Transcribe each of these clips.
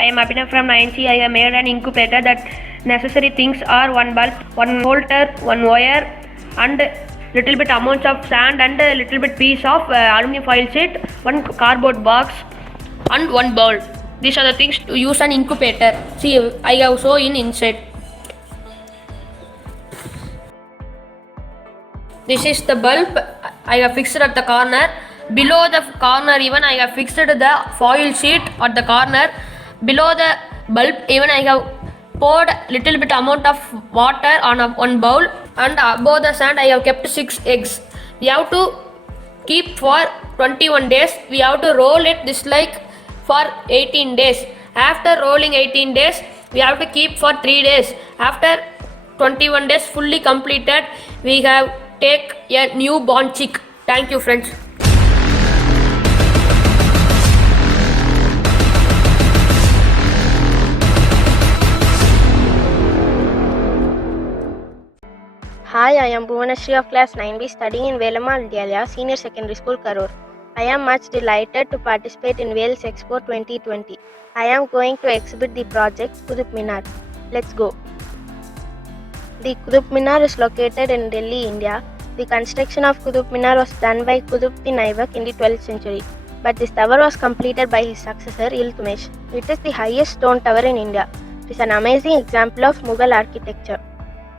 I am Abhinav from 9C. I have made an incubator that necessary things are one bulb, one holder, one wire, and little bit amounts of sand and a little bit piece of aluminum foil sheet, one cardboard box, and one bowl. These are the things to use an incubator. See, I have shown in inside. This is the bulb I have fixed at the corner. Below the corner even I have fixed the foil sheet at the corner. Below the bulb even I have poured little bit amount of water on one bowl, and above the sand I have kept 6 eggs. We have to keep for 21 days. We have to roll it this like for 18 days. After rolling 18 days, we have to keep for 3 days. After 21 days fully completed, we have take a newborn chick. Thank you, friends. Hi, I am Bhuvanashri of class 9B studying in Velama Vidyalaya Senior Secondary School, Karur. I am much delighted to participate in Wales Expo 2020. I am going to exhibit the project Qutub Minar. Let's go. The Qutub Minar is located in Delhi, India. The construction of Qutub Minar was done by Qutbuddin Aibak in the 12th century, but this tower was completed by his successor Iltutmish. It is the highest stone tower in India. It is an amazing example of Mughal architecture.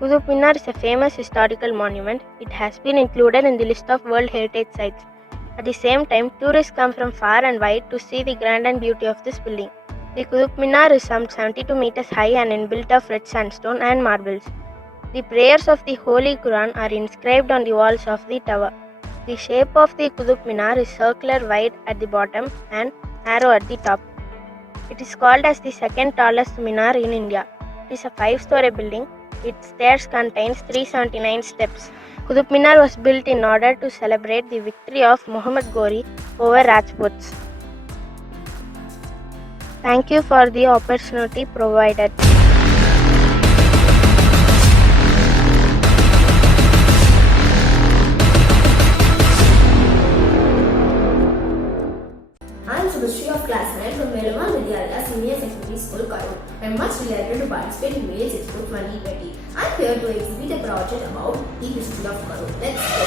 Qutub Minar is a famous historical monument. It has been included in the list of World Heritage Sites. At the same time, tourists come from far and wide to see the grandeur and beauty of this building. The Qutub Minar is some 72 meters high and built of red sandstone and marbles. The prayers of the Holy Quran are inscribed on the walls of the tower. The shape of the Qutub Minar is circular, wide at the bottom and narrow at the top. It is called as the second tallest minar in India. It is a 5-story building. Its stairs contains 379 steps. Qutub Minar was built in order to celebrate the victory of Muhammad Ghori over Rajputs. Thank you for the opportunity provided. I am Subhashri of class 9 from Velama Vidyalaya Senior Secondary School, Karur. I am much delighted to participate in Wales Expo 2020. I am here to exhibit a project about the history of Karur. Let's go.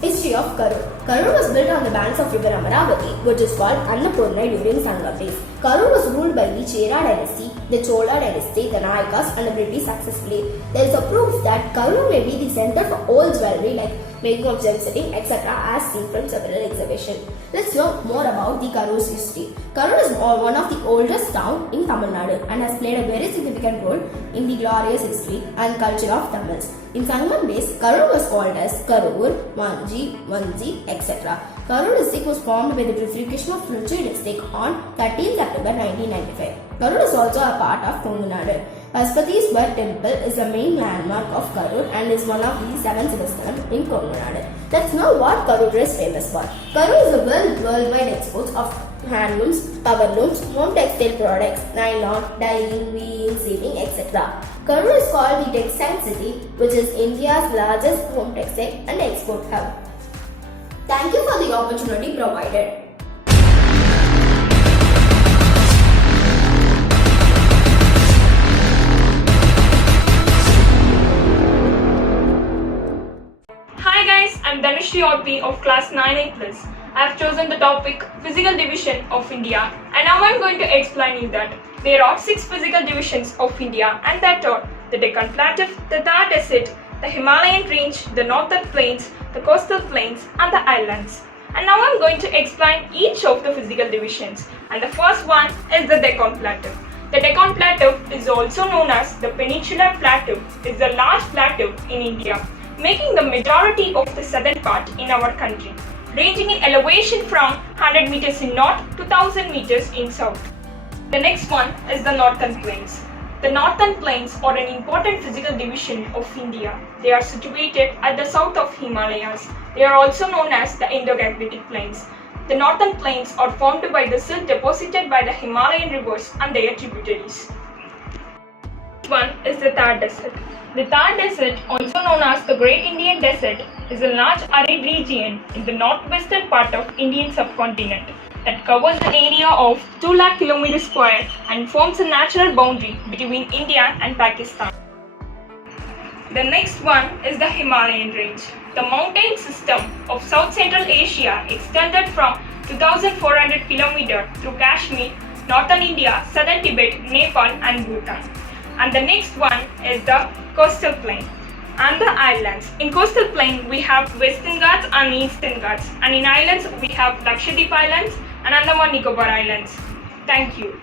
History of Karur. Karur was built on the banks of river Amaravati, which is called Annapurna during Sangam days. Karur was ruled by the Chera dynasty, the Chola dynasty, the Nayakas, and the British successfully. There is a proof that Karur may be the center for all jewelry like making of gem setting, etc., as seen from several exhibitions. Let's hear more about the Karur's history. Karur is one of the oldest towns in Tamil Nadu and has played a very significant role in the glorious history and culture of Tamils. In Sangam days, Karur was called as Karur, Vanji, etc. Karur district was formed by the purification of Trichy district on 13 September 1995. Karur is also a part of Kongu Nadu. Pasupatishwar temple is the main landmark of Karur and is one of the 7 Sivasthanas in Kongu Nadu. Let's know what Karur is famous for. Karur is a worldwide export of handlooms, powerlooms, home textile products, nylon, dyeing, weaving, sewing, etc. Karur is called the textile city, which is India's largest home textile and export hub. Thank you for the opportunity provided. Hi guys, I'm Dhanushree Orpi of class 9A+. I have chosen the topic Physical Division of India, and now I'm going to explain you that there are 6 physical divisions of India, and that are the Deccan Plateau, the Thar Desert, the Himalayan Range, the Northern Plains, the Coastal Plains, and the Islands. And now I'm going to explain each of the physical divisions, and the first one is the Deccan Plateau. The Deccan Plateau is also known as the Peninsular Plateau. It's a large plateau in India, making the majority of the southern part in our country, ranging in elevation from 100 meters in north to 1000 meters in south. The next one is the Northern Plains. The Northern Plains are an important physical division of India. They are situated at the south of Himalayas. They are also known as the Indo-Gangetic Plains. The Northern Plains are formed by the silt deposited by the Himalayan rivers and their tributaries. Next one is the Thar Desert. The Thar Desert, also known as the Great Indian Desert, is a large arid region in the northwestern part of Indian subcontinent. that covers an area of 2 lakh kilometers square and forms a natural boundary between India and Pakistan. The next one is the Himalayan range. The mountain system of South Central Asia extended from 2,400 km through Kashmir, northern India, southern Tibet, Nepal and Bhutan. And the next one is the coastal plain and the islands. In coastal plain we have Western Ghats and Eastern Ghats, and in islands we have Lakshadweep Islands and Andaman Nicobar Islands. Thank you.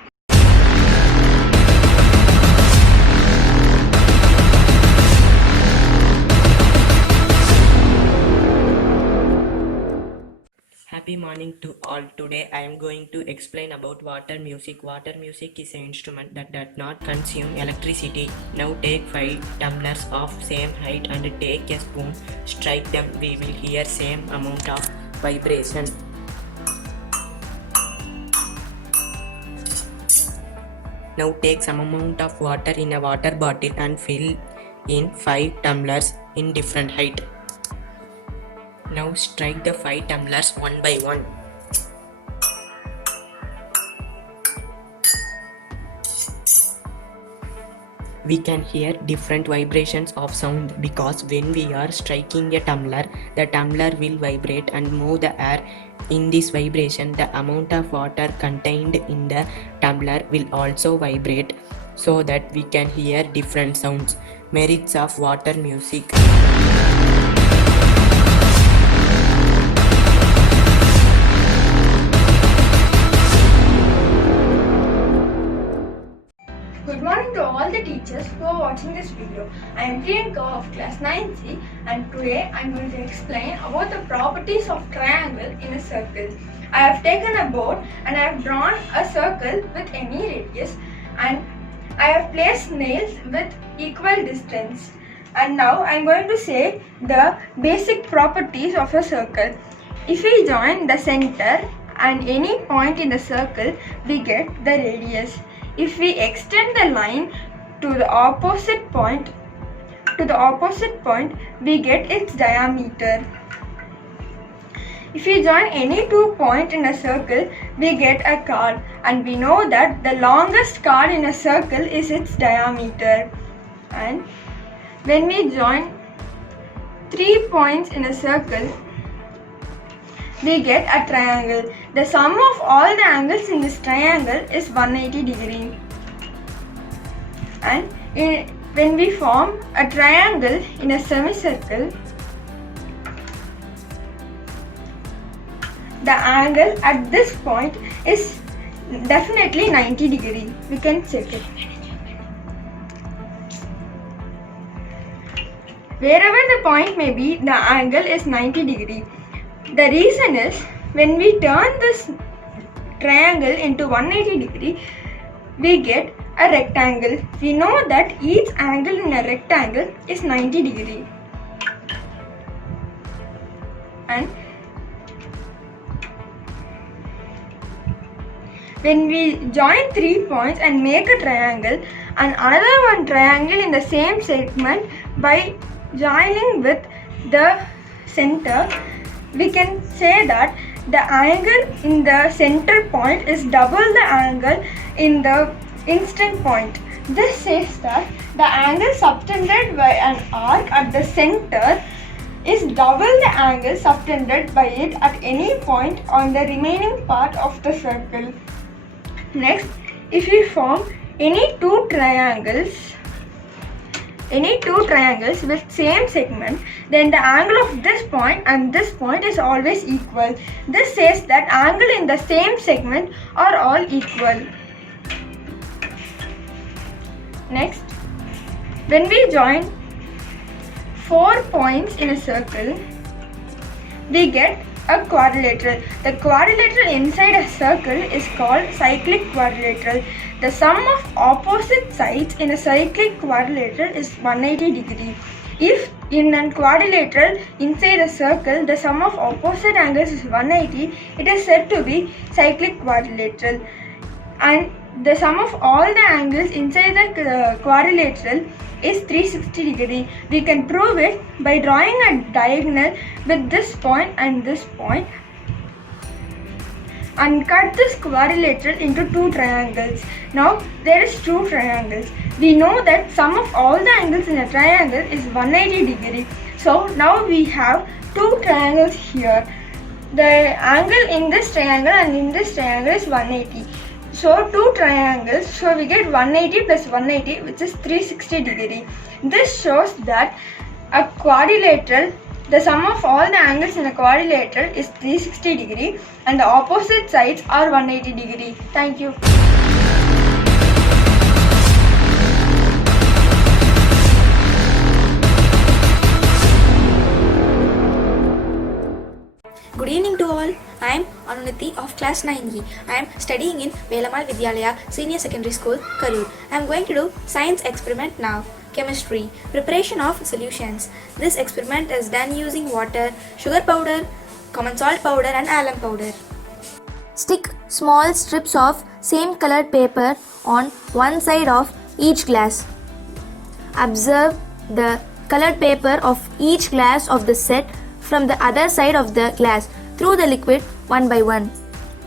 Happy morning to all. Today I am going to explain about water music. Water music is an instrument that does not consume electricity. Now take 5 tumblers of same height and take a spoon. Strike them. We will hear same amount of vibration. Now take some amount of water in a water bottle and fill in 5 tumblers in different height. Now strike the 5 tumblers one by one. We can hear different vibrations of sound because when we are striking a tumbler, the tumbler will vibrate and move the air. In this vibration, the amount of water contained in the tumbler will also vibrate so that we can hear different sounds. Merits of water music. Good morning to all the teachers who are watching this video. I am Priyanka of class 9C, and today I am going to explain about the properties of triangle in a circle. I have taken a board and I have drawn a circle with any radius, and I have placed nails with equal distance. And now I am going to say the basic properties of a circle. If we join the center and any point in the circle, we get the radius. If we extend the line to the opposite point, we get its diameter. If we join any 2 points in a circle, we get a chord, and we know that the longest chord in a circle is its diameter. And when we join 3 points in a circle, we get a triangle. The sum of all the angles in this triangle is 180 degree. And when we form a triangle in a semicircle, the angle at this point is definitely 90 degree. We can check it. Wherever the point may be, the angle is 90 degree. The reason is, when we turn this triangle into 180 degree, we get a rectangle. We know that each angle in a rectangle is 90 degree. And when we join 3 points and make a triangle, and another one triangle in the same segment by joining with the center, we can say that the angle in the center point is double the angle in the instant point. This says that the angle subtended by an arc at the center is double the angle subtended by it at any point on the remaining part of the circle. Next, if we form any two triangles with same segment, then the angle of this point and this point is always equal. This says that angle in the same segment are all equal. Next, when we join 4 points in a circle, we get a quadrilateral. The quadrilateral inside a circle is called cyclic quadrilateral. The sum of opposite sides in a cyclic quadrilateral is 180 degree. If in a quadrilateral inside a circle the sum of opposite angles is 180, it is said to be cyclic quadrilateral. And the sum of all the angles inside the quadrilateral is 360 degree. We can prove it by drawing a diagonal with this point and this point. and cut this quadrilateral into two triangles. Now there is two triangles. We know that sum of all the angles in a triangle is 180 degree. So now we have two triangles here. The angle in this triangle and in this triangle is 180. So two triangles, so we get 180 plus 180, which is 360 degree. This shows that a quadrilateral, the sum of all the angles in a quadrilateral is 360 degree and the opposite sides are 180 degree. Thank you. Good evening to all. I am Anunati of class 9E. I am studying in Velamal Vidyalaya Senior Secondary School, Karur. I am going to do science experiment now. Chemistry. Preparation of solutions. This experiment is done using water, sugar powder, common salt powder and alum powder. Stick small strips of same colored paper on one side of each glass. Observe the colored paper of each glass of the set from the other side of the glass through the liquid one by one.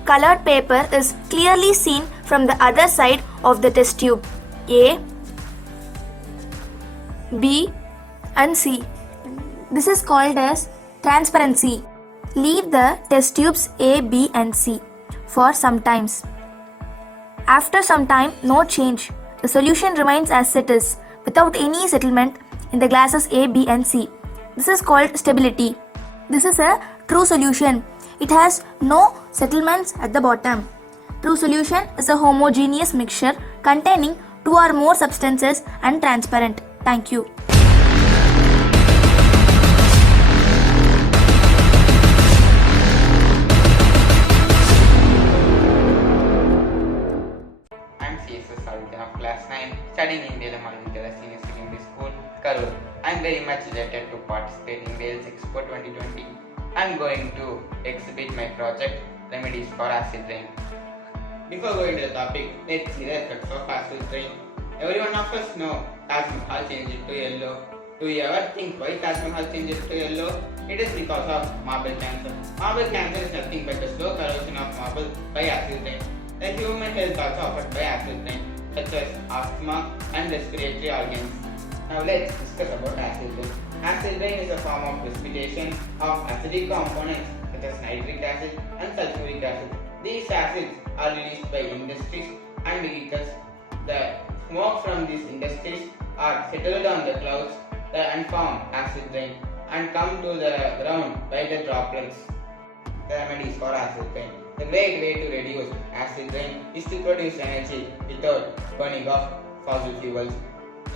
Colored paper is clearly seen from the other side of the test tube A, B and C. This is called as transparency. Leave the test tubes A, B and C for some times. After some time, no change. The solution remains as it is without any settlement in the glasses A, B and C. This is called stability. This is a true solution. It has no settlements at the bottom. True solution is a homogeneous mixture containing two or more substances and transparent. Thank you. I'm CSS Sarjan of class 9, studying in Velamal Vidyalaya Senior Secondary School, Karur. I'm very much delighted to participate in Wales Expo 2020. I'm going to exhibit my project, Remedies for Acid Rain. Before going to the topic, let's see the effects of acid rain. Every one of us know Taj Mahal changed it to yellow. Do you ever think why Taj Mahal changed it to yellow? It is because of marble cancer. Marble cancer is nothing but the slow corrosion of marble by acid rain. The human health also affected by acid rain, such as asthma and respiratory organs. Now let's discuss about acid rain. Acid rain is a form of precipitation of acidic components such as nitric acid and sulfuric acid. These acids are released by industries and vehicles. The smoke from these industries are settled on the clouds and form acid rain and come to the ground by the droplets. The remedies for acid rain. The great way to reduce acid rain is to produce energy without burning of fossil fuels.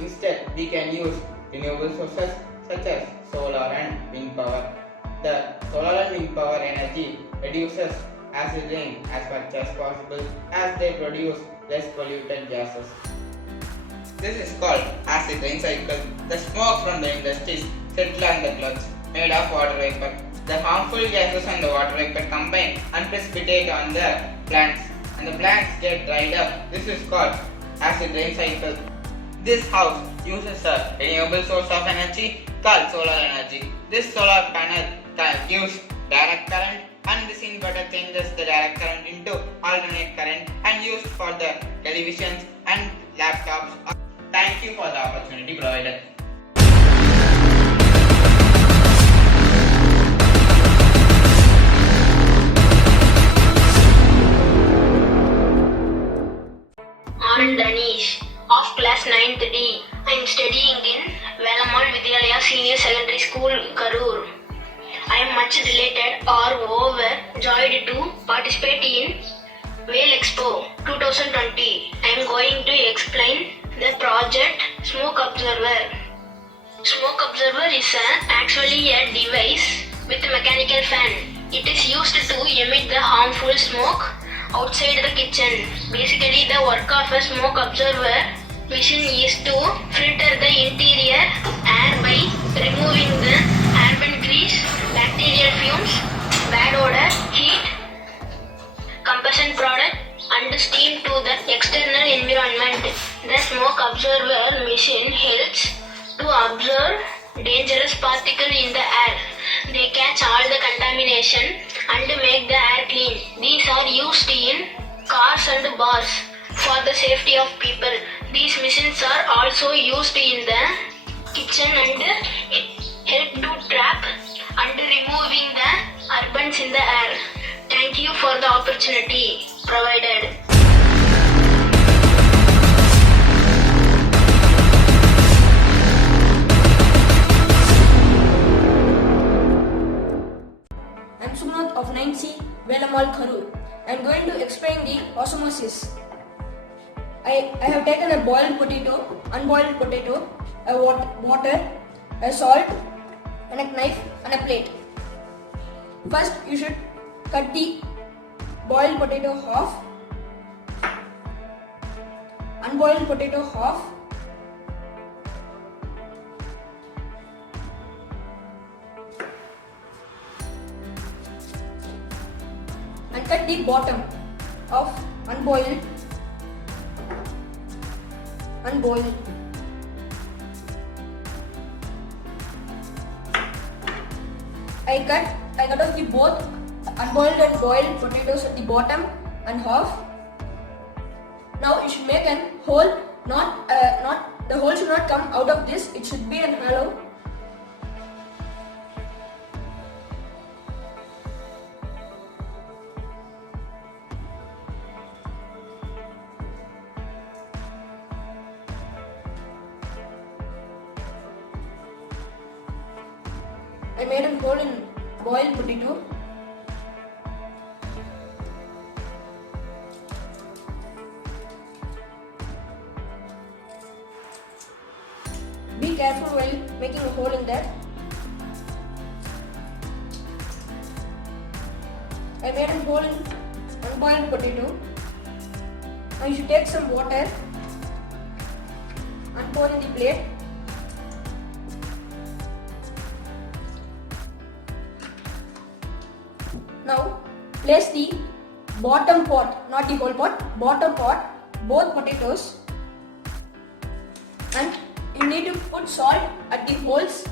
Instead, we can use renewable sources such as solar and wind power. The solar and wind power energy reduces acid rain as much as possible as they produce less polluted gases. This is called acid rain cycle. The smoke from the industries settle on the clouds made of water vapor. The harmful gases and the water vapor combine and precipitate on the plants, and the plants get dried up. This is called acid rain cycle. This house uses a renewable source of energy called solar energy. This solar panel gives direct current, and this inverter changes the direct current into alternate current and used for the televisions and laptops. Thank you for the opportunity provided. I'm Danish of class 9th D. I am studying in Velamal Vidyalaya Senior Secondary School, Karur. I am much delighted or overjoyed to participate in Whale Expo 2020. I am going to explain the project Smoke Observer. Smoke Observer is actually a device with a mechanical fan. It is used to emit the harmful smoke outside the kitchen. Basically, the work of a smoke observer machine is to filter the interior air by removing the carbon grease, bacterial fumes, bad odor, heat, combustion product and steam to the external environment. The smoke observer machine helps to observe dangerous particles in the air. They catch all the contamination and make the air clean. These are used in cars and bars for the safety of people. These machines are also used in the kitchen and help to trap and removing the carbons in the air. Thank you for the opportunity provided. I'm Sumnath of 9C, Velamal, Karur. I'm going to explain the osmosis. I have taken a boiled potato, unboiled potato, a water, a salt, and a knife and a plate. First, you should cut the boiled potato half, unboiled potato half, and cut the bottom of unboiled. I cut off the both unboiled and boiled potatoes at the bottom and half. Now you should make an hole. The hole should not come out of this. It should be an hollow. I made a hole in boiled potato. Be careful while making a hole in that. I made a hole in unboiled potato. Now you should take some water and pour in the plate. Now place the bottom pot, not the whole pot, bottom pot, both potatoes, and you need to put salt at the holes.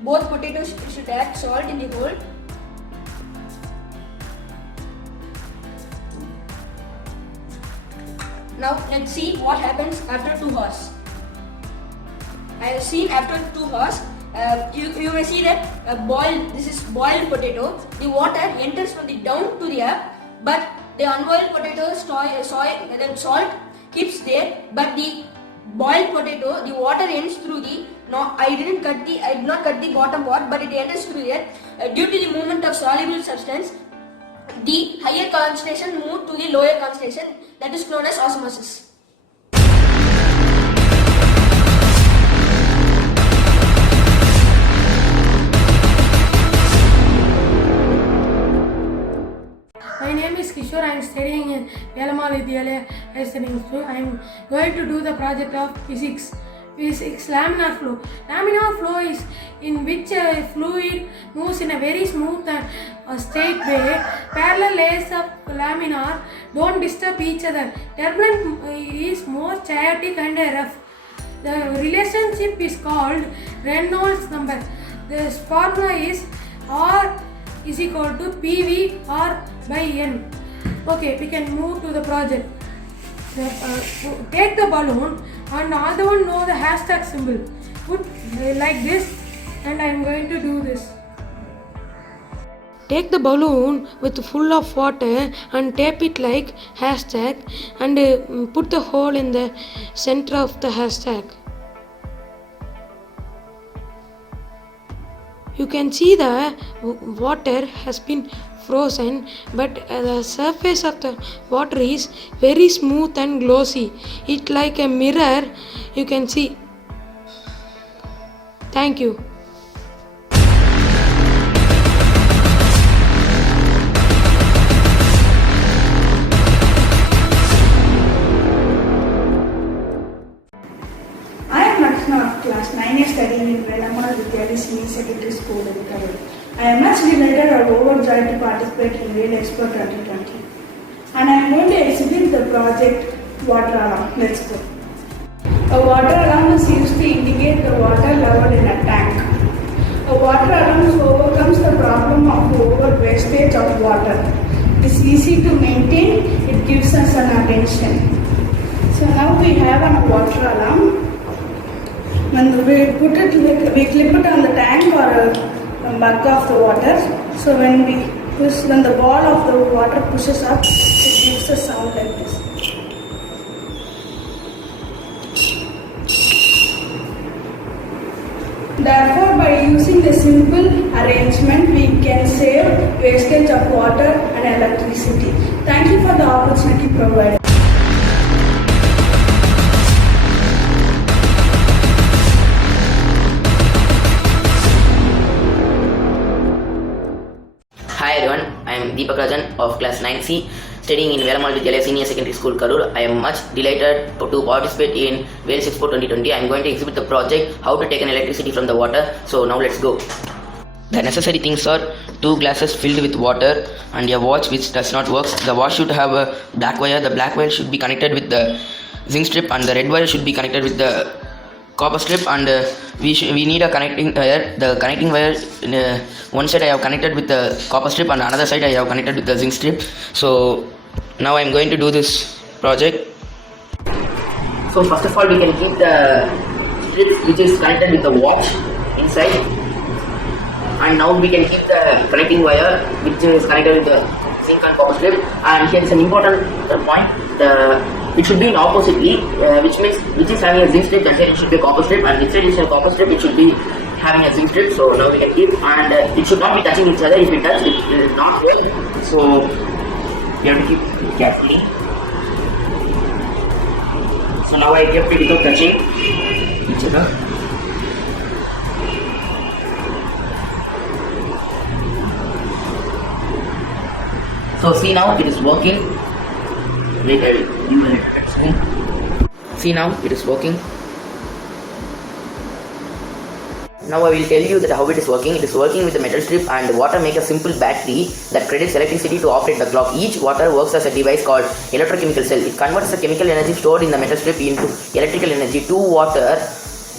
Both potatoes you should add salt in the hole. Now let's see what happens after 2 hours. I have seen after 2 hours. You may see that this is boiled potato. The water enters from the down to the up, but the unboiled potato, soil and then salt keeps there. But the boiled potato, the water ends through the. No, I did not cut the bottom part, but it enters through there. Due to the movement of soluble substance, the higher concentration moved to the lower concentration. That is known as osmosis. My name is Kishore. I am studying in Velamal Vidyalaya Higher Secondary School. I am going to do the project of physics. Physics laminar flow. Laminar flow is in which a fluid moves in a very smooth and straight way. Parallel layers of laminar don't disturb each other. Turbulent is more chaotic and rough. The relationship is called Reynolds number. The formula is R is equal to PV R by N. Okay, we can move to the project. Take the balloon and all the one know the hashtag symbol. Put like this, and I am going to do this. Take the balloon with full of water and tape it like hashtag and put the hole in the center of the hashtag. You can see the water has been frozen, but the surface of the water is very smooth and glossy. It's like a mirror, you can see. Thank you. I am Lakshna of class 9A studying in Velamal Vidyalaya Senior Secondary School in Karur. I am much delighted and overjoyed to participate in Rail Expo 2020. And I am going to exhibit the project Water Alarm. Let's go. A water alarm is used to indicate the water level in a tank. A water alarm overcomes the problem of over wastage of water. It is easy to maintain, it gives us an attention. So now we have a water alarm. When we clip it on the tank or a mug of the water. So when the ball of the water pushes up, it gives a sound like this. Therefore, by using the simple arrangement, we can save wastage of water and electricity. Thank you for the opportunity provided. Hi everyone, I am Deepak Rajan of class 9C, studying in Velamal Vidyalaya Senior Secondary School, Karur. I am much delighted to participate in Wales Expo 2020. I am going to exhibit the project, how to take an electricity from the water. So now let's go. The necessary things are 2 glasses filled with water and a watch which does not work. The watch should have a black wire. The black wire should be connected with the zinc strip and the red wire should be connected with the copper strip, and we need a connecting wire. The connecting wire, one side I have connected with the copper strip and another side I have connected with the zinc strip. So now I am going to do this project. So first of all, we can keep the strip which is connected with the watch inside, and now we can keep the connecting wire which is connected with the zinc and copper strip. And here is an important point. It should be in oppositely, which means which is having a zinc strip, that side it should be a copper strip, and which side is a copper strip, it should be having a zinc strip. So now we can keep, and it should not be touching each other. If it does, it will not work. So we have to keep carefully. So now I kept it without touching each other. So see, now it is working. Wait, I will give it a zoom. See, now it is working. Now I will tell you that how it is working. It is working with the metal strip and water make a simple battery that credits electricity to operate the clock. Each water works as a device called electrochemical cell. It converts the chemical energy stored in the metal strip into electrical energy. 2 water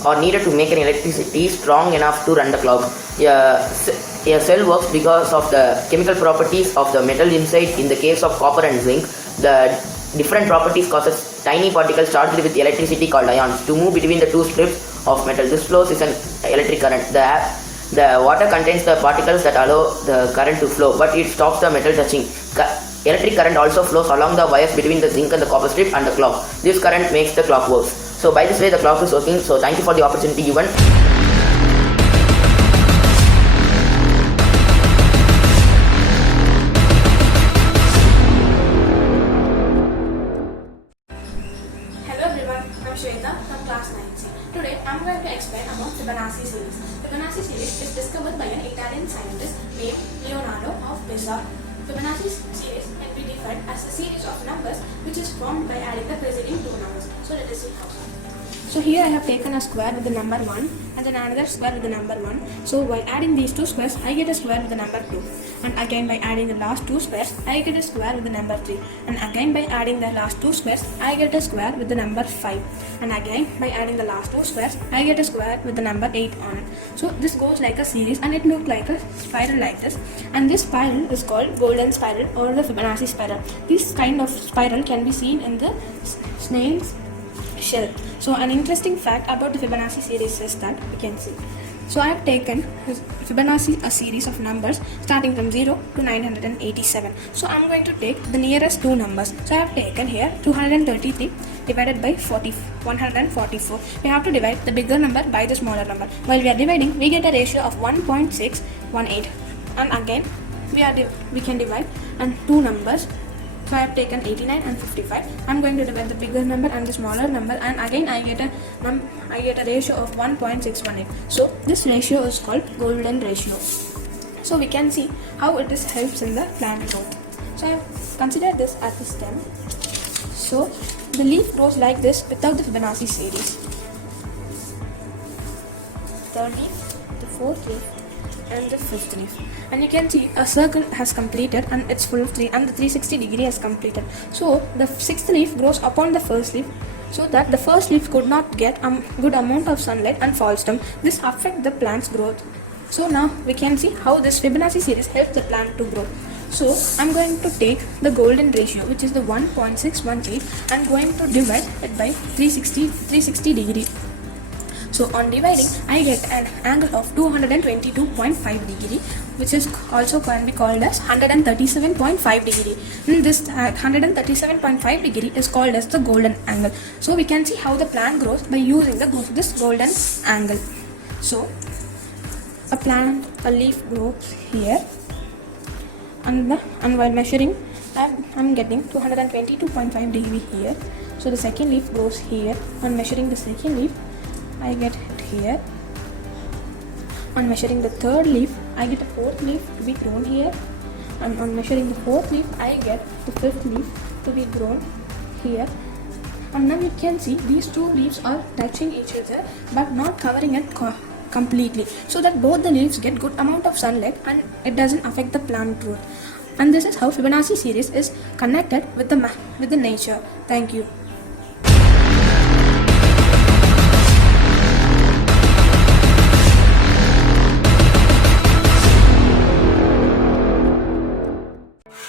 are needed to make an electricity strong enough to run the clock. A cell works because of the chemical properties of the metal inside. In the case of copper and zinc, the different properties causes tiny particles charged with electricity called ions to move between the 2 strips of metal. This flows is an electric current. The water contains the particles that allow the current to flow, but it stops the metal touching. Electric current also flows along the wires between the zinc and the copper strip and the clock. This current makes the clock work. So by this way the clock is working. So thank you for the opportunity given. Hello everyone, I'm Shweta from class 9C. Today I'm going to explain about Fibonacci series. Fibonacci series is discovered by an Italian scientist named Leonardo of Pisa. Fibonacci series can be defined as a series of numbers which is formed by adding the preceding 2 numbers. So let us see how. So here I have taken a square with the number 1 and then another square with the number 1. So by adding these 2 squares, I get a square with the number 2. And again by adding the last 2 squares, I get a square with the number 3. And again by adding the last 2 squares, I get a square with the number 5. And again by adding the last 2 squares, I get a square with the number 8 on it. So this goes like a series and it looks like a spiral like this. And this spiral is called golden spiral or the Fibonacci spiral. This kind of spiral can be seen in the snail's shell. So an interesting fact about the Fibonacci series is that we can see. So I have taken Fibonacci a series of numbers starting from 0 to 987. So I am going to take the nearest 2 numbers. So I have taken here 233 divided by 144. We have to divide the bigger number by the smaller number. While we are dividing, we get a ratio of 1.618. And again we can divide and 2 numbers. So I have taken 89 and 55. I am going to divide the bigger number and the smaller number, and again I get a ratio of 1.618. So this ratio is called golden ratio. So we can see how it helps in the plant growth. So I have considered this as the stem. So the leaf grows like this without the Fibonacci series. Third leaf, the fourth leaf, and the fifth leaf. And you can see a circle has completed and it's full of 3 and the 360 degree has completed. So the 6th leaf grows upon the first leaf so that the first leaf could not get a good amount of sunlight and falls down. This affects the plant's growth. So now we can see how this Fibonacci series helps the plant to grow. So I'm going to take the golden ratio, which is the 1.618, and going to divide it by 360 degree. So on dividing, I get an angle of 222.5 degree, which is also can be called as 137.5 degree. And this 137.5 degree is called as the golden angle. So we can see how the plant grows by using this golden angle. So a leaf grows here, and while measuring, I'm getting 222.5 degree here. So the second leaf grows here. On measuring the second leaf, I get it here. On measuring the third leaf, I get a fourth leaf to be grown here. And on measuring the fourth leaf, I get the fifth leaf to be grown here. And now you can see these two leaves are touching each other but not covering it completely, so that both the leaves get good amount of sunlight and it doesn't affect the plant root. And this is how Fibonacci series is connected with the nature. Thank you.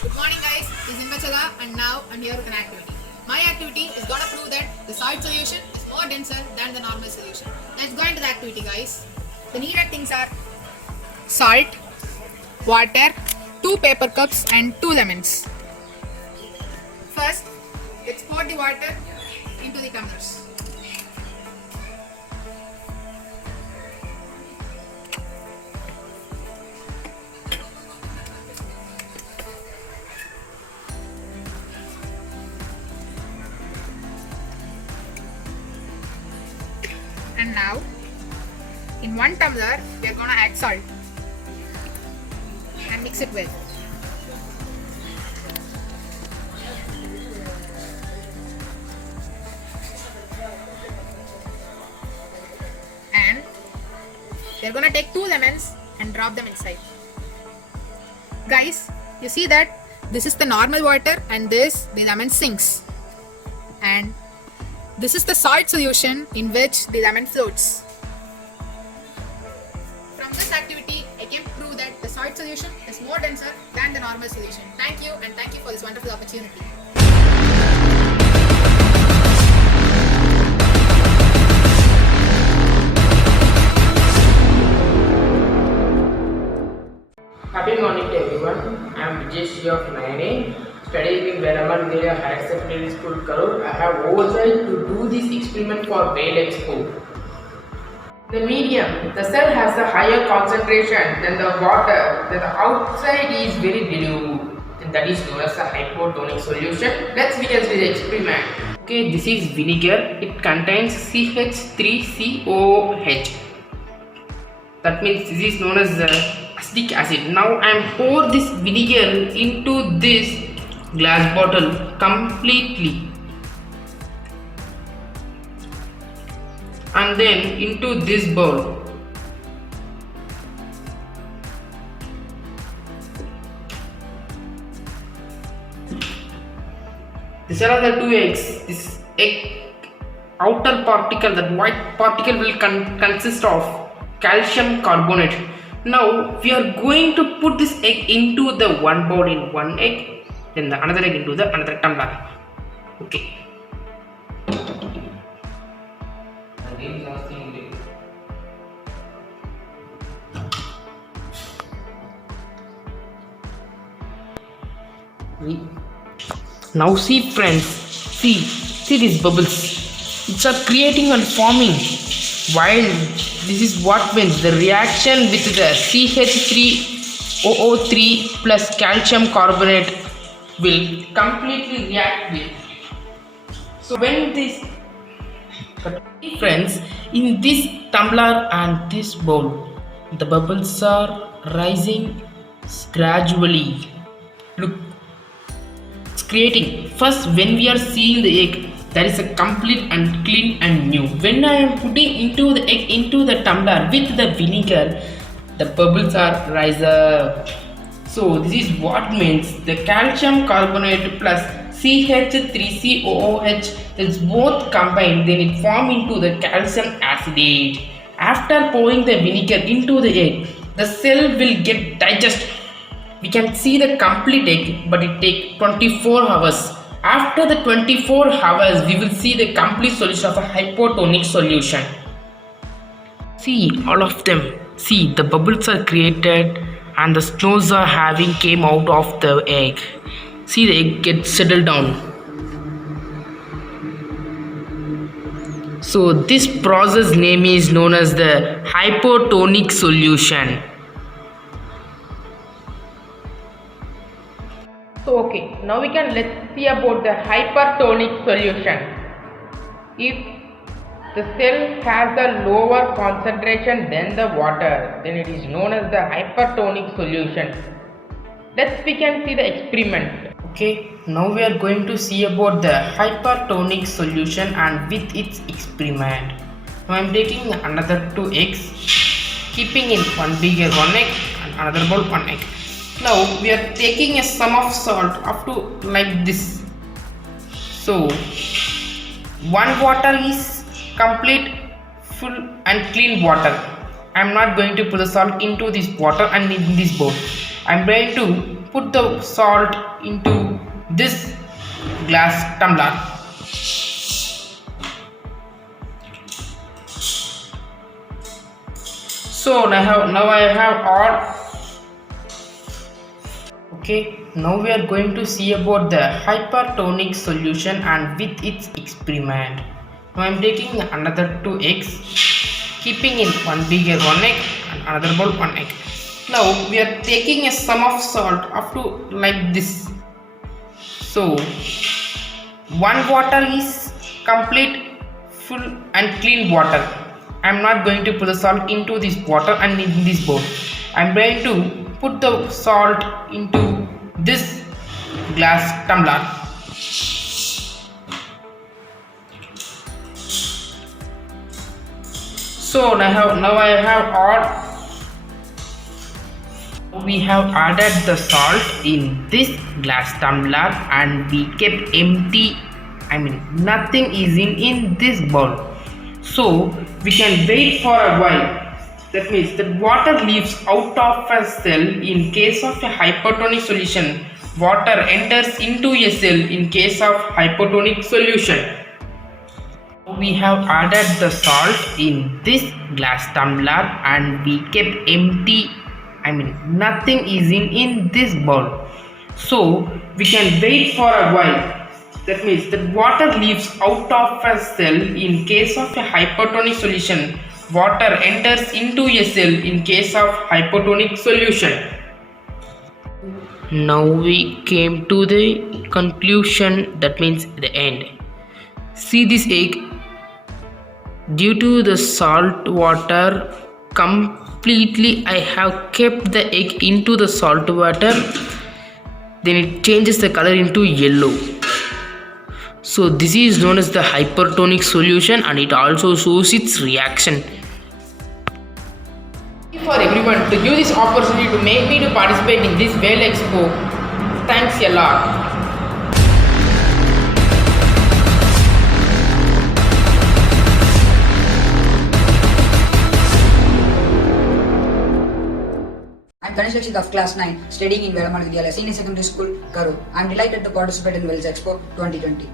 Good morning guys, this is Invachala and now I'm here with an activity. My activity is gonna prove that the solid solution is more denser than the normal solution. Let's go into the activity guys. The needed things are salt, water, 2 paper cups and 2 lemons. First, let's pour the water into the tumblers. And now, in 1 tumbler, we are gonna add salt and mix it well. And we are gonna take 2 lemons and drop them inside. Guys, you see that this is the normal water and this the lemon sinks. And this is the salt solution in which the lemon floats. From this activity, I can prove that the salt solution is more denser than the normal solution. Thank you, and thank you for this wonderful opportunity. Happy morning to everyone. I am Vijay of 9A, studying in Velamal Vidyalayya Higher Secondary School, Karur. I have overjoyed to do this experiment for Whale Expo. The medium, the cell has a higher concentration than the water, then the outside is very dilute, and that is known as a hypotonic solution. Let's begin with the experiment. Okay, this is vinegar. It contains CH3COOH. That means this is known as acetic acid. Now I am pour this vinegar into this glass bottle completely, and then into this bowl. These are the 2 eggs. This egg outer particle, that white particle, will consist of calcium carbonate. Now we are going to put this egg into the one bowl in one egg, then the another egg into the another tumbler. Okay. Now see friends, see these bubbles. It's are creating and forming. While this is what means the reaction with the CH3OO3 plus calcium carbonate will completely react with. So when this friends, in this tumbler and this bowl, the bubbles are rising gradually. Look, it's creating. First, when we are seeing the egg, that is a complete and clean and new. When I am putting into the egg into the tumbler with the vinegar, the bubbles are rise up. So this is what means the calcium carbonate plus CH3COOH is both combined, then it form into the calcium acetate. After pouring the vinegar into the egg, the cell will get digested. We can see the complete egg, but it takes 24 hours. After the 24 hours, we will see the complete solution of a hypotonic solution. See all of them. See, the bubbles are created and the snows are having came out of the egg. See, the egg gets settled down. So this process name is known as the hypotonic solution. So okay, now let's see about the hypertonic solution. If the cell has a lower concentration than the water, then it is known as the hypertonic solution. We can see the experiment. Okay, now we are going to see about the hypertonic solution and with its experiment. Now I am taking another 2 eggs, keeping in one bigger one egg and another bowl 1 egg. Now we are taking a sum of salt up to like this. So 1 water is complete, full and clean water. I am not going to put the salt into this water and in this bowl. I am going to put the salt into this glass tumbler. So now I have all. Okay, now we are going to see about the hypertonic solution and with its experiment. Now I am taking another 2 eggs, keeping in one bigger one egg and another bowl 1 egg. Now we are taking a sum of salt up to like this. So 1 water is complete, full and clean water. I am not going to put the salt into this water and in this bowl. I am going to put the salt into this glass tumbler. So now I have all. We have added the salt in this glass tumbler and we kept empty. Nothing is in this bowl. So we can wait for a while. That means that water leaves out of a cell in case of a hypertonic solution. Water enters into a cell in case of hypotonic solution. We have added the salt in this glass tumbler and we kept empty. Nothing is in this bowl. So we can wait for a while. That means that water leaves out of a cell in case of a hypertonic solution. Water enters into a cell in case of hypotonic solution. Now we came to the conclusion, that means the end. See this egg. Due to the salt water completely, I have kept the egg into the salt water. Then it changes the color into yellow. So this is known as the hypertonic solution and it also shows its reaction. For everyone to use this opportunity to make me to participate in this Whale Expo. Thanks a lot. I'm Ganesh Lakshit of class 9, studying in Velamal Vidyalaya Senior Secondary School, Karur. I'm delighted to participate in Wales Expo 2020.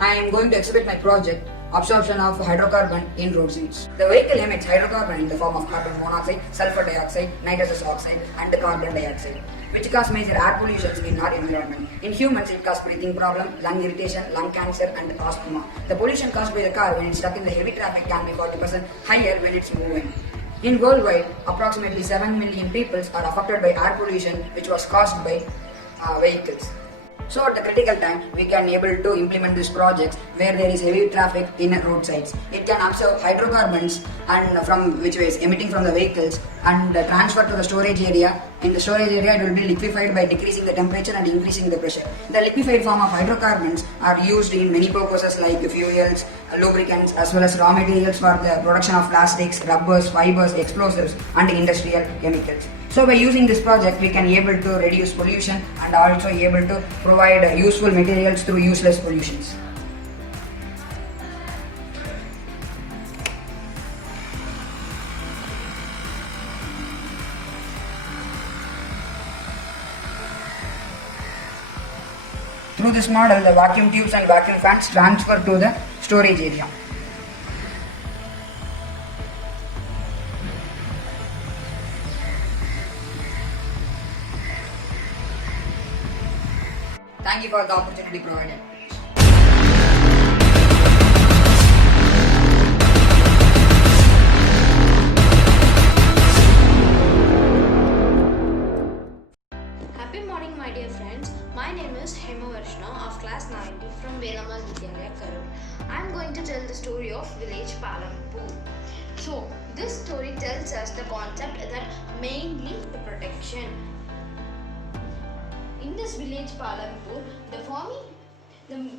I am going to exhibit my project, Absorption of Hydrocarbon in Road Seeds. The vehicle emits hydrocarbon in the form of carbon monoxide, sulfur dioxide, nitrous oxide and carbon dioxide, which cause major air pollution in our environment. In humans, it causes breathing problem, lung irritation, lung cancer and asthma. The pollution caused by the car when it's stuck in the heavy traffic can be 40% higher when it's moving. In worldwide, approximately 7 million people are affected by air pollution which was caused by vehicles. So at the critical time, we can able to implement these projects where there is heavy traffic in roadsides. It can absorb hydrocarbons and from which is emitting from the vehicles and transfer to the storage area. In the storage area, it will be liquefied by decreasing the temperature and increasing the pressure. The liquefied form of hydrocarbons are used in many purposes like fuels, lubricants as well as raw materials for the production of plastics, rubbers, fibers, explosives and industrial chemicals. So by using this project, we can able to reduce pollution and also able to provide useful materials through useless pollutions. through this model, the vacuum tubes and vacuum fans transfer to the storage area. Thank you for the opportunity provided. Happy morning, my dear friends. My name is Hema Varshna of class 90 from Velamal Vidyalaya, Karur. I am going to tell the story of village Palampur. So, this story tells us the concept that mainly the protection. In this village Palampur, the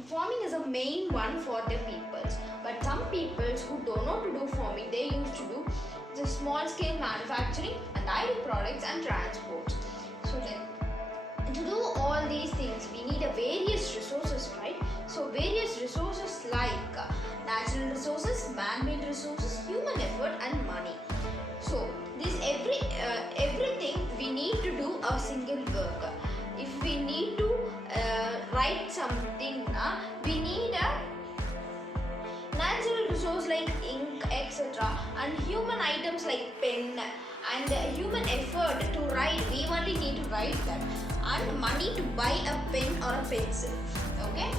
farming is a main one for the peoples. But some peoples who don't know to do farming, they used to do the small scale manufacturing and dairy products and transport. So then, to do all these things, we need a various resources, right? So various resources like natural resources, man-made resources, human effort, and money. So this everything we need to do a single work. If we need to write something, we need a natural resource like ink, etc., and human items like pen and human effort to write. We only need to write that, and money to buy a pen or a pencil. Okay.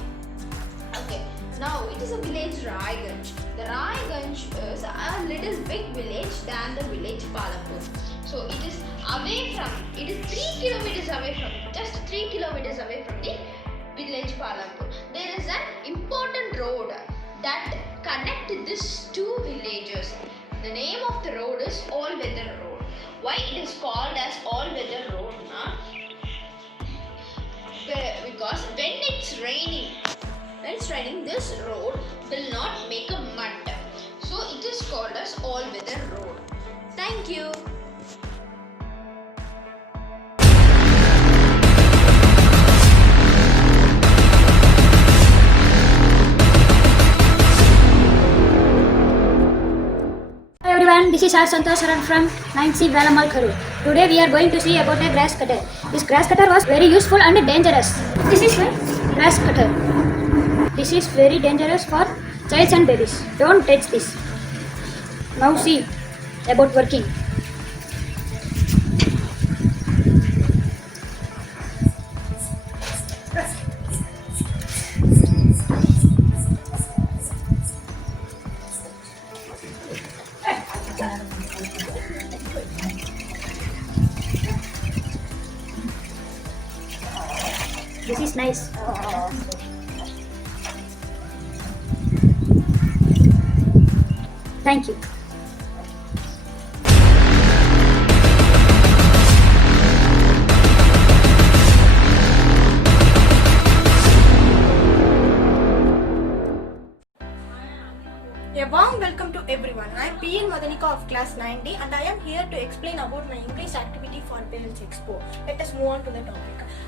Now it is a village Raiganj. The Raiganj is a little big village than the village Palampur. So it is 3 kilometers away from, just 3 kilometers away from the village Palampur. There is an important road that connects these two villages. The name of the road is All Weather Road. Why it is called as All Weather Road? Because when it's raining, this road will not make a mud. So it is called as All Weather Road. Thank you. Hi everyone, this is R. Santhosaran from 9C Velamal, Karur. Today we are going to see about a grass cutter. This grass cutter was very useful and dangerous. This is a grass cutter. This is very dangerous for childs and babies. Don't touch this. Now see about working. This is nice. Thank you. A warm welcome to everyone. I am P.N. Madanika of class 9D and I am here to explain about my English activity for Wales Expo. Let us move on to the topic.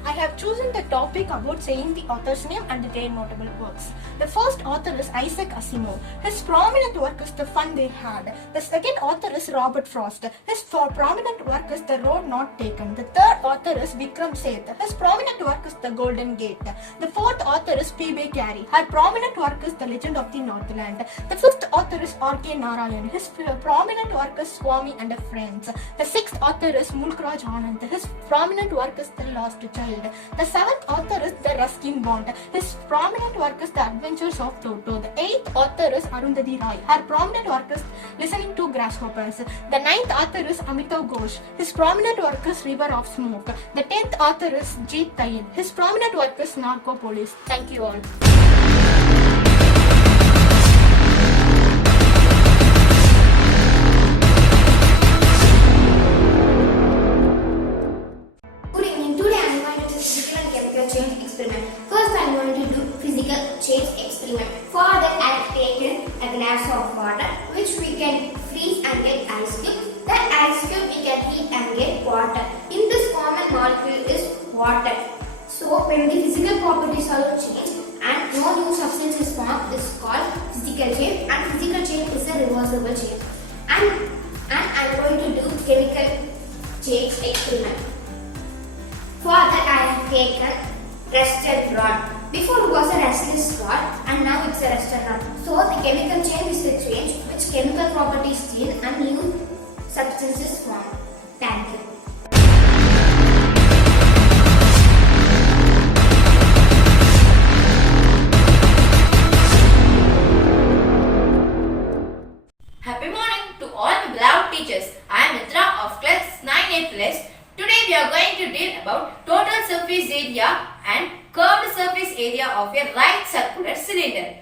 I have chosen the topic about saying the author's name and their notable works. The first author is Isaac Asimov. His prominent work is The Fun They Had. The second author is Robert Frost. His prominent work is The Road Not Taken. The third author is Vikram Seth. His prominent work is The Golden Gate. The fourth author is P.B. Carey. Her prominent work is The Legend of the Northland. The fifth author is R.K. Narayan. His prominent work is Swami and Friends. The sixth author is Mulkraj Anand. His prominent work is The Lost Child. The seventh author is The Ruskin Bond. His prominent work is The Adventures of Toto. The eighth author is Arundhati Roy. Her prominent work is Listening to Grasshoppers. The ninth author is Amitav Ghosh. His prominent work is River of Smoke. The 10th author is Jeet Kayal. His prominent work is Narcopolis. Thank you all. For that, I have taken a glass of water which we can freeze and get ice cube. That ice cube we can heat and get water. In this common molecule is water. So when the physical properties are changed and no new substance is formed, this is called physical change, and physical change is a reversible change. And I am going to do chemical change experiment. For that I have taken rusted rod. Before gaseous rod and now it's a restaurant. So the chemical change is the change which chemical properties change and new substances form. Thank you. Happy morning to all my beloved teachers. I am Mitra of class 9A+. Today we are going to deal about total surface area and curved surface area of a right circular cylinder.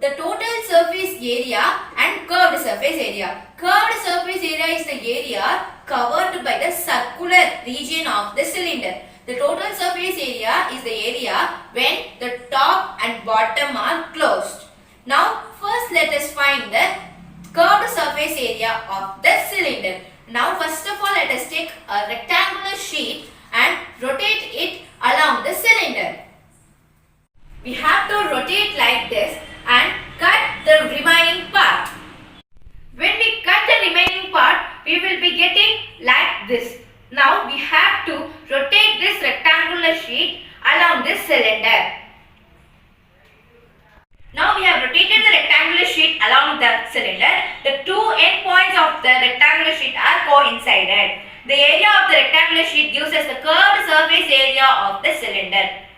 The total surface area and curved surface area. Curved surface area is the area covered by the circular region of the cylinder. The total surface area is the area when the top and bottom are closed. Now first let us find the curved surface area of the cylinder. Now first of all let us take a rectangular sheet and rotate it along the cylinder. We have to rotate like this and cut the remaining part. When we cut the remaining part, we will be getting like this. Now we have to rotate this rectangular sheet along this cylinder. Now we have rotated the rectangular sheet along the cylinder. The two end points of the rectangular sheet are coincided. The area of the rectangular sheet gives us the curved surface area of the cylinder.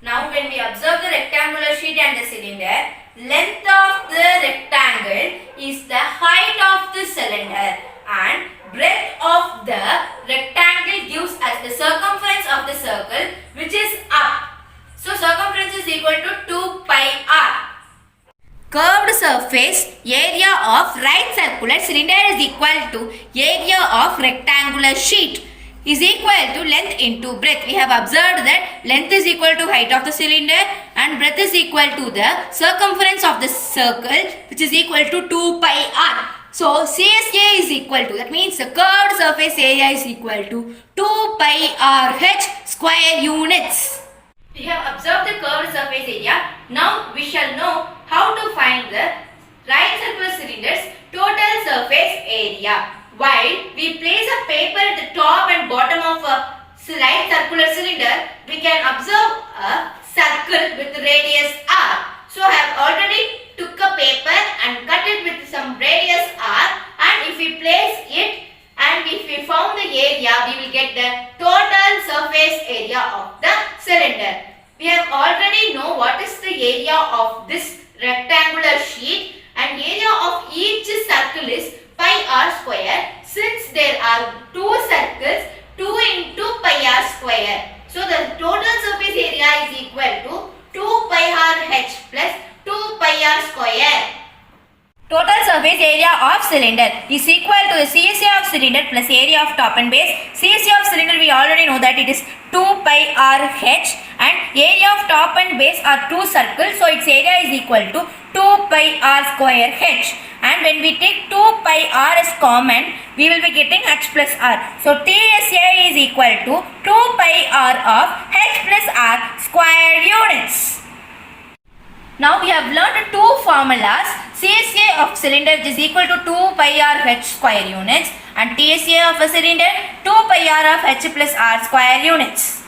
Now when we observe the rectangular sheet and the cylinder, length of the rectangle is the height of the cylinder and breadth of the rectangle gives us the circumference of the circle which is up. So circumference is equal to 2 pi r. Curved surface area of right circular cylinder is equal to area of rectangular sheet is equal to length into breadth. We have observed that length is equal to height of the cylinder and breadth is equal to the circumference of the circle which is equal to 2 pi r. So CSA is equal to, that means the curved surface area is equal to 2 pi r h square units. We have observed the curved surface area. Now we shall know how to find the right circular cylinder's total surface area. While we place a paper at the top and bottom of a right circular cylinder, we can observe a circle with radius r. So I have already took a paper and cut it with some radius r, and if we place it and if we found the area, we will get the total surface area of the cylinder. We have already know what is the area of this rectangular sheet, and area of each circle is pi r square. Since there are two circles, 2 into pi r square. So the total surface area is equal to 2 pi r h plus 2 pi r square. Total surface area of cylinder is equal to the CSA of cylinder plus area of top and base. CSA of cylinder we already know that it is 2 pi r h and area of top and base are two circles, so its area is equal to 2 pi r square h. And when we take 2 pi r as common, we will be getting h plus r. So TSA is equal to 2 pi r of h plus r square units. Now we have learned two formulas. CSA of cylinder is equal to 2 pi r h square units and TSA of a cylinder 2 pi r of h plus r square units.